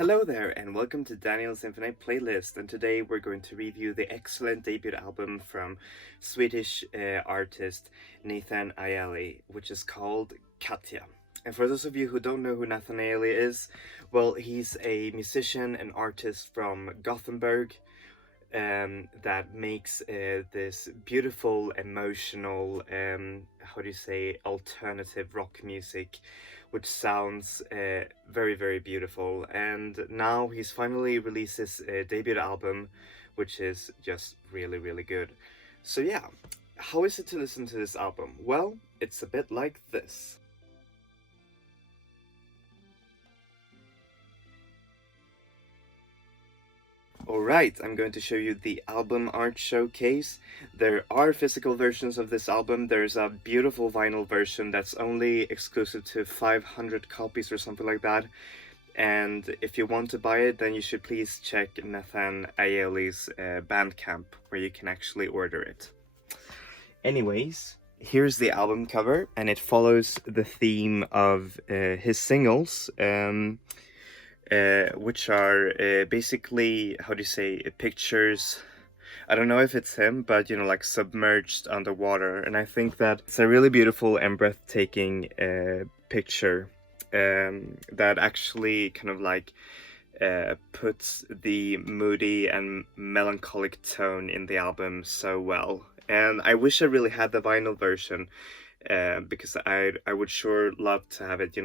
Hello there, and welcome to Daniel's Infinite Playlist. And today we're going to review the excellent debut album from Swedish artist Nathan Aeli, which is called Katja. And for those of you who don't know who Nathan Aeli is, well, he's a musician and artist from Gothenburg, that makes this beautiful, emotional, alternative rock music, which sounds very, very beautiful. And now he's finally released his debut album, which is just really, really good. So yeah, how is it to listen to this album? Well, it's a bit like this. Alright, I'm going to show you the album art showcase. There are physical versions of this album. There's a beautiful vinyl version that's only exclusive to 500 copies or something like that. And if you want to buy it, then you should please check Nathan Aeli's Bandcamp, where you can actually order it. Anyways, here's the album cover, and it follows the theme of his singles. Which are basically, pictures. I don't know if it's him, but like submerged underwater. And I think that it's a really beautiful and breathtaking picture that actually kind of puts the moody and melancholic tone in the album so well. And I wish I really had the vinyl version, because I would sure love to have it,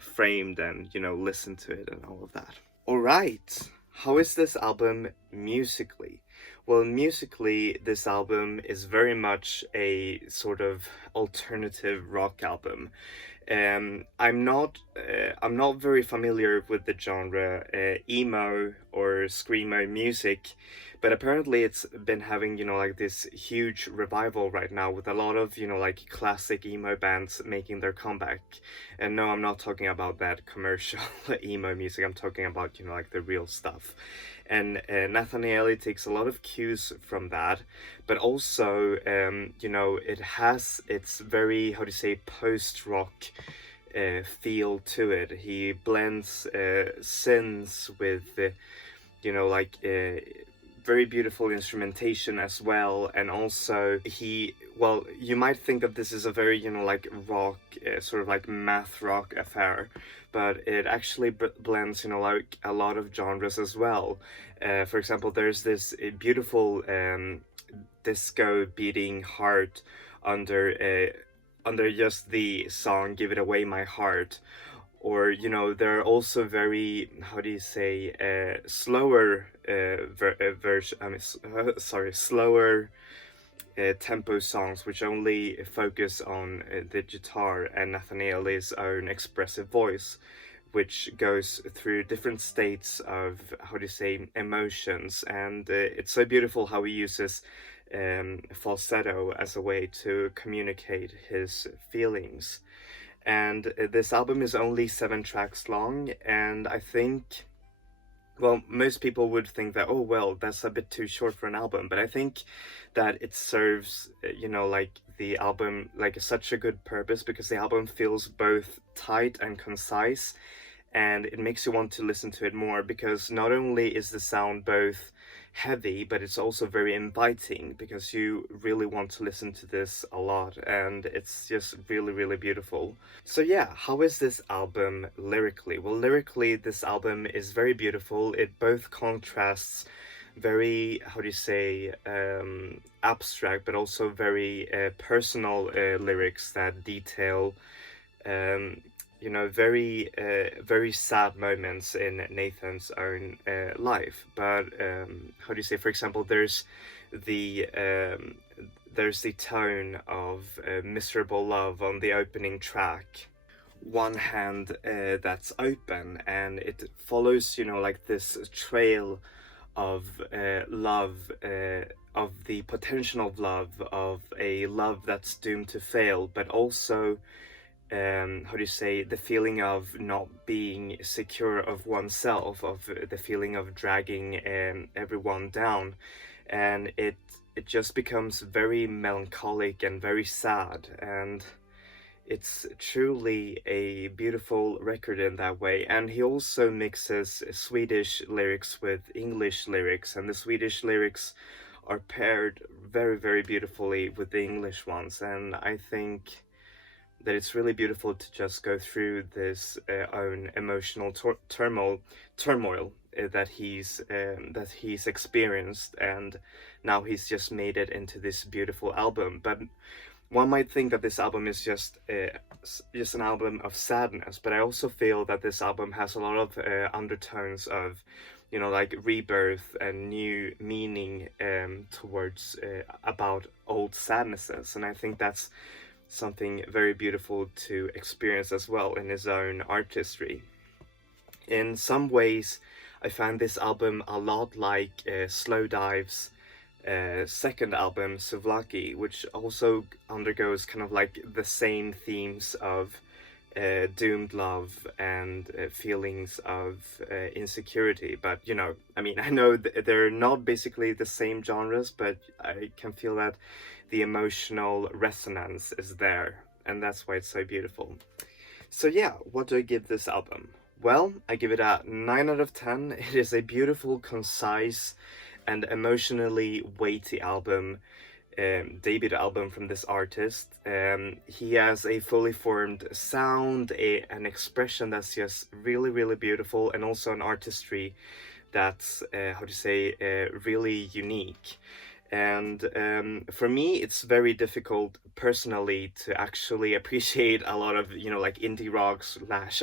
framed and, listen to it and all of that. All right, how is this album musically? Well, musically, this album is very much a sort of alternative rock album. I'm not very familiar with the genre emo or screamo music, but apparently it's been having this huge revival right now with a lot of classic emo bands making their comeback. And no, I'm not talking about that commercial emo music. I'm talking about the real stuff. And Nathan Aeli takes a lot of cues from that, but also it has its very post-rock feel to it. He blends synths with very beautiful instrumentation as well. And also you might think of this as a very rock, sort of like math rock affair, but it actually blends a lot of genres as well. For example, there's this beautiful disco beating heart under just the song "Give It Away My Heart." Or there are also very slower slower tempo songs, which only focus on the guitar and Nathan Aeli's own expressive voice, which goes through different states of emotions. And it's so beautiful how he uses falsetto as a way to communicate his feelings. And this album is only 7 tracks long, and I think, well, most people would think that, oh, well, that's a bit too short for an album, but I think that it serves, the album, such a good purpose, because the album feels both tight and concise, and it makes you want to listen to it more, because not only is the sound both heavy, but it's also very inviting, because you really want to listen to this a lot, and it's just really, really beautiful. So yeah, how is this album lyrically? Well, lyrically, this album is very beautiful. It both contrasts very, abstract, but also very personal lyrics that detail very very sad moments in Nathan's own life. But for example, there's the tone of miserable love on the opening track. One hand that's open, and it follows this trail of love, of the potential of love, of a love that's doomed to fail, but also the feeling of not being secure of oneself, of the feeling of dragging everyone down. And it just becomes very melancholic and very sad. And it's truly a beautiful record in that way. And he also mixes Swedish lyrics with English lyrics, and the Swedish lyrics are paired very, very beautifully with the English ones. And I think that it's really beautiful to just go through this own emotional turmoil that he's experienced, and now he's just made it into this beautiful album. But one might think that this album is just an album of sadness, but I also feel that this album has a lot of undertones of, you know, like rebirth and new meaning towards about old sadnesses, and I think that's something very beautiful to experience as well in his own artistry. In some ways, I find this album a lot like Slowdive's second album, Souvlaki, which also undergoes kind of like the same themes of doomed love and feelings of insecurity. But, you know, I mean, I know they're not basically the same genres, but I can feel that the emotional resonance is there, and that's why it's so beautiful. So yeah, what do I give this album? Well, I give it a 9 out of 10. It is a beautiful, concise, and emotionally weighty album, debut album from this artist. He has a fully formed sound, an expression that's just really, really beautiful, and also an artistry that's, really unique. And for me, it's very difficult personally to actually appreciate a lot of, you know, like indie rock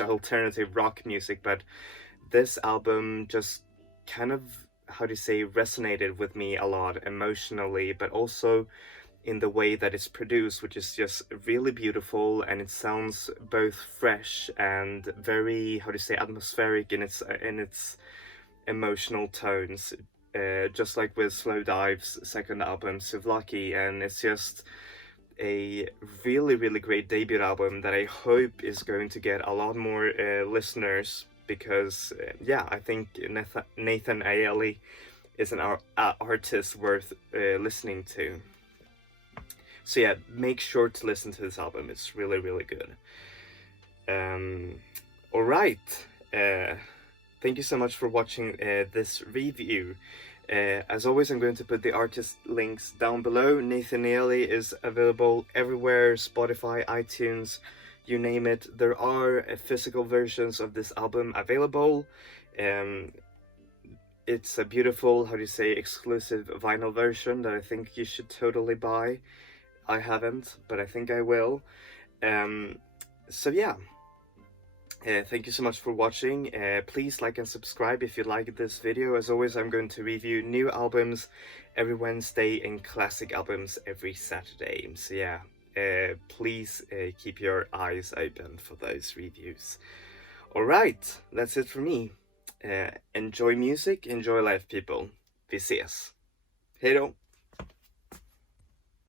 / alternative rock music, but this album just kind of, resonated with me a lot emotionally, but also in the way that it's produced, which is just really beautiful, and it sounds both fresh and very, atmospheric in its emotional tones, just like with Slowdive's second album, Souvlaki, and it's just a really, really great debut album that I hope is going to get a lot more listeners, because I think Nathan Aeli is an artist worth listening to. So yeah, make sure to listen to this album. It's really, really good. Alright, thank you so much for watching this review. As always, I'm going to put the artist links down below. Nathan Aeli is available everywhere, Spotify, iTunes, you name it. There are physical versions of this album available. It's a beautiful, exclusive vinyl version that I think you should totally buy. I haven't, but I think I will. So yeah. Thank you so much for watching. Please like and subscribe if you like this video. As always, I'm going to review new albums every Wednesday and classic albums every Saturday. So yeah, please keep your eyes open for those reviews. Alright, that's it for me. Enjoy music, enjoy life, people. Vi ses. Hej då!